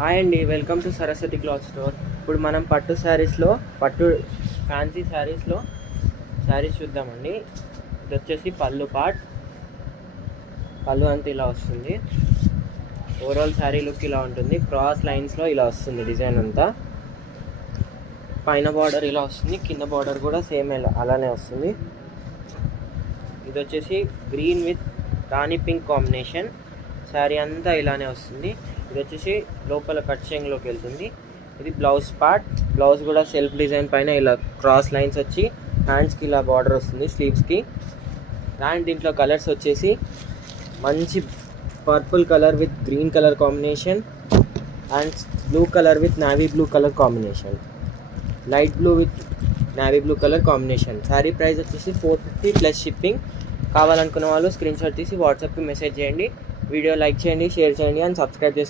Hi అండి, welcome to Saraswati cloth store. ఇప్పుడు మనం పట్టు ఫ్యాన్సీ శారీస్లో శారీస్ చూద్దామండి. ఇది వచ్చేసి పళ్ళు అంతా ఇలా వస్తుంది. ఓవరాల్ శారీ లుక్ ఇలా ఉంటుంది. క్రాస్ లైన్స్లో ఇలా వస్తుంది డిజైన్ అంతా. పైన బార్డర్ ఇలా వస్తుంది, కింద బార్డర్ కూడా సేమ్ అలానే వస్తుంది. ఇది వచ్చేసి green with Rani pink combination. Sari అంతా ఇలానే వస్తుంది. ఇది వచ్చేసి లోపల కట్ చెంగ్లోకి వెళ్తుంది. ఇది బ్లౌజ్ కూడా సెల్ఫ్ డిజైన్ పైన ఇలా క్రాస్ లైన్స్ వచ్చి హ్యాండ్స్కి ఇలా బార్డర్ వస్తుంది, స్లీవ్స్కి. అండ్ దీంట్లో కలర్స్ వచ్చేసి మంచి purple colour with green colour combination and blue colour with navy blue colour combination, light blue with navy blue colour combination. Sari price వచ్చేసి 450 ప్లస్ షిప్పింగ్. కావాలనుకున్న వాళ్ళు స్క్రీన్ షాట్ తీసి వాట్సాప్కి మెసేజ్ చేయండి. వీడియో లైక్ చేయండి, షేర్ చేయండి అండ్ సబ్స్క్రైబ్ చేసుకోండి.